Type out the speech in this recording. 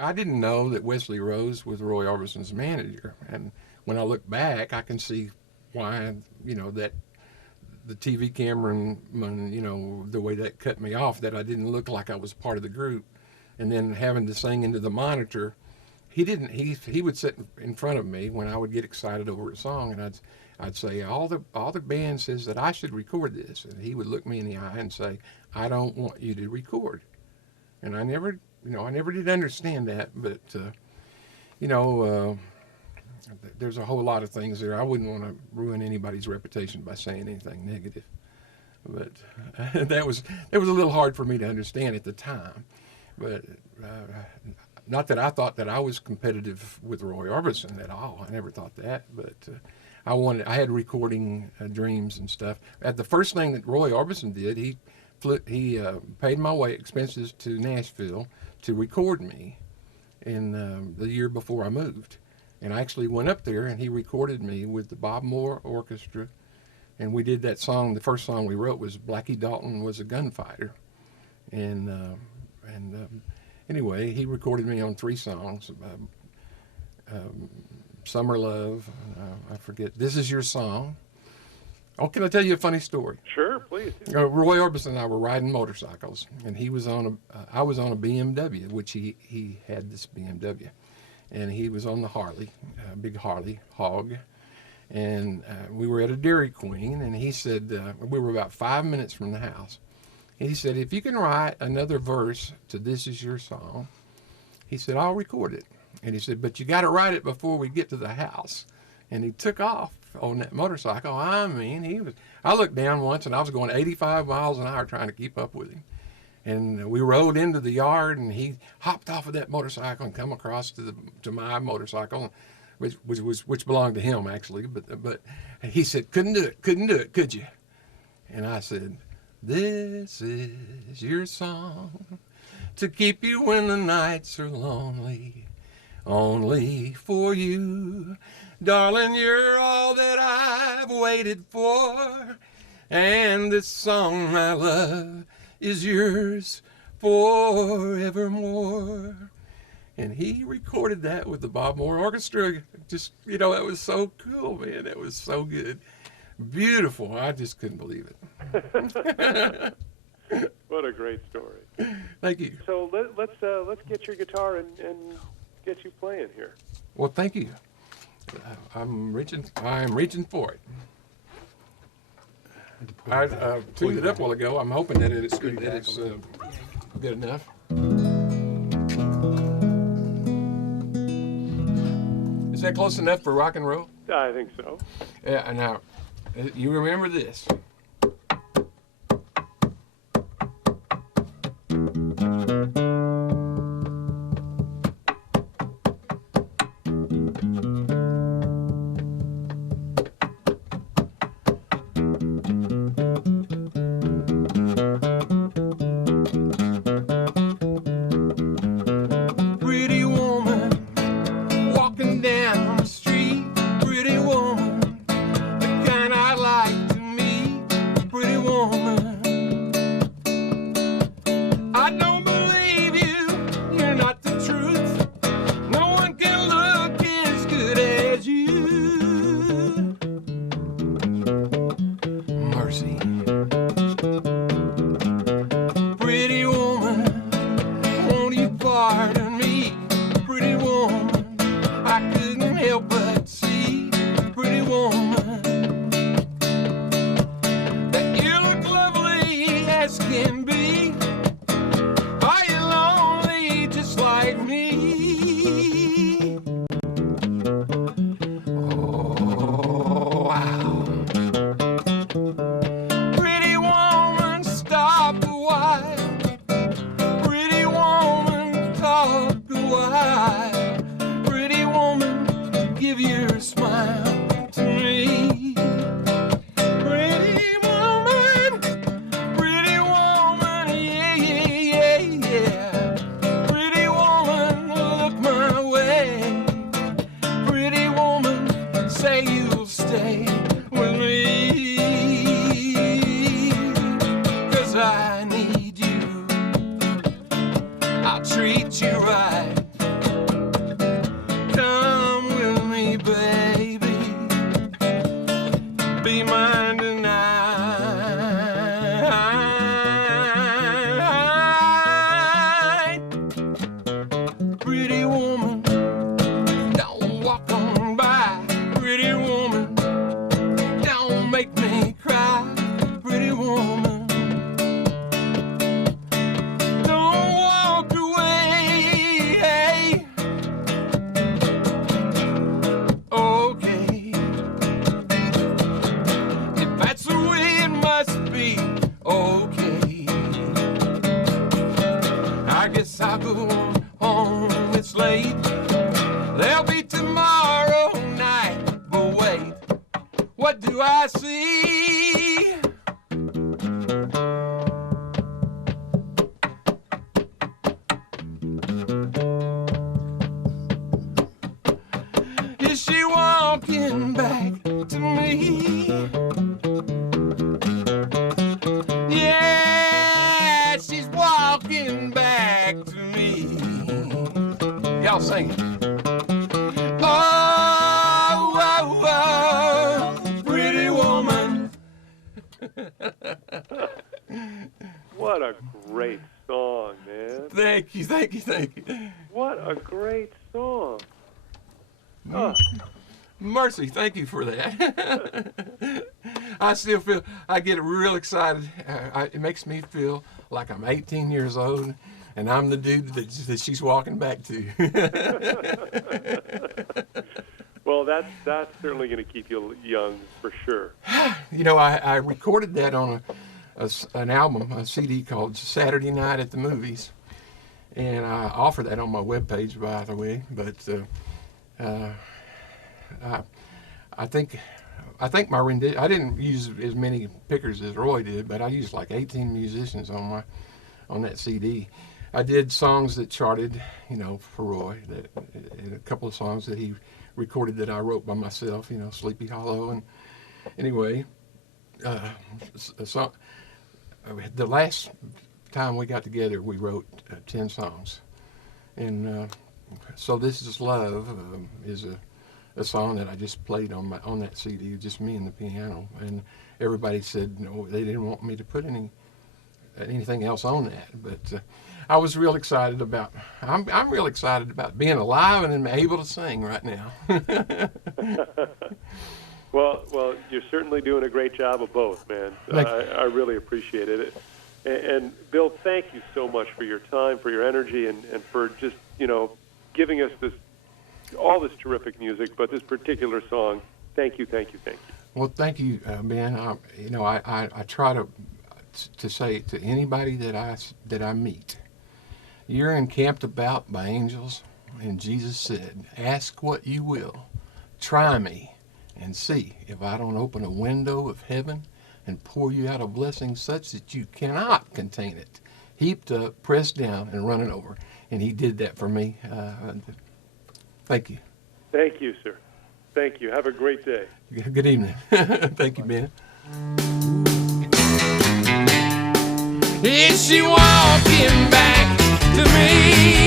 I didn't know that Wesley Rose was Roy Orbison's manager, and when I look back, I can see why, that the TV cameraman, the way that cut me off, that I didn't look like I was part of the group, and then having to sing into the monitor. He would sit in front of me when I would get excited over a song, and I'd say, all the band says that I should record this, and he would look me in the eye and say, I don't want you to record. And I never did understand that, but there's a whole lot of things there. I wouldn't want to ruin anybody's reputation by saying anything negative, but that was a little hard for me to understand at the time. But not that I thought that I was competitive with Roy Orbison at all. I never thought that, but I had recording dreams and stuff. At the first thing that Roy Orbison did, he paid my way expenses to Nashville to record me in the year before I moved. And I actually went up there, and he recorded me with the Bob Moore Orchestra, and we did that song. The first song we wrote was Blackie Dalton Was a Gunfighter, and anyway, he recorded me on 3 songs: Summer Love, I forget, This Is Your Song. Oh, can I tell you a funny story? Sure, please. Roy Orbison and I were riding motorcycles, and I was on a BMW, which he had this BMW, and he was on the Harley, big Harley Hog, and we were at a Dairy Queen, and he said, we were about 5 minutes from the house. And he said, if you can write another verse to This Is Your Song, he said, I'll record it. And he said, but you got to write it before we get to the house. And he took off on that motorcycle. I looked down once, and I was going 85 miles an hour trying to keep up with him. And we rode into the yard, and he hopped off of that motorcycle and come across to my motorcycle, which belonged to him, actually. But he said, couldn't do it, could you? And I said, this is your song to keep you when the nights are lonely, only for you. Darling, you're all that I've waited for, and this song I love is yours forevermore. And he recorded that with the Bob Moore Orchestra. Just, that was so cool, man. That was so good. Beautiful. I just couldn't believe it. What a great story. Thank you. So let's get your guitar and get you playing here. Well, thank you. I'm reaching for it. I tuned it up a while ago. I'm hoping that it's good enough. Is that close enough for rock and roll? I think so. Yeah. Now, you remember this. Treat you right. go home, it's late. There'll be tomorrow night, but wait, what do I see? Is she walking back to me? Yeah, she's walking back to me. Y'all sing it. Oh, oh, oh, pretty woman. What a great song, man. Thank you, thank you, thank you. What a great song. Oh. Mercy, thank you for that. I still feel, I get real excited. It makes me feel like I'm 18 years old and I'm the dude that she's walking back to. Well, that's certainly going to keep you young for sure. You know, I recorded that on an album, a CD called Saturday Night at the Movies. And I offer that on my webpage, by the way. But I think my rendition, I didn't use as many pickers as Roy did, but I used like 18 musicians on that CD. I did songs that charted, you know, for Roy, and a couple of songs that he recorded that I wrote by myself, you know, Sleepy Hollow. And anyway, the last time we got together, we wrote 10 songs. And so This Is Love is a song that I just played on that CD, just me and the piano. And everybody said no, they didn't want me to put anything else on that. But I was real excited about. I'm real excited about being alive and able to sing right now. Well, you're certainly doing a great job of both, man. I really appreciate it. And Bill, thank you so much for your time, for your energy, and for just, you know, giving us all this terrific music, but this particular song. Thank you, thank you, thank you. Well, thank you, Ben. You know, I try to say to anybody that I meet, you're encamped about by angels, and Jesus said, "Ask what you will, try me, and see if I don't open a window of heaven and pour you out a blessing such that you cannot contain it, heaped up, pressed down, and running over." And he did that for me. Thank you. Thank you, sir. Thank you. Have a great day. Good evening. Thank you, Ben. Is she walking back to me?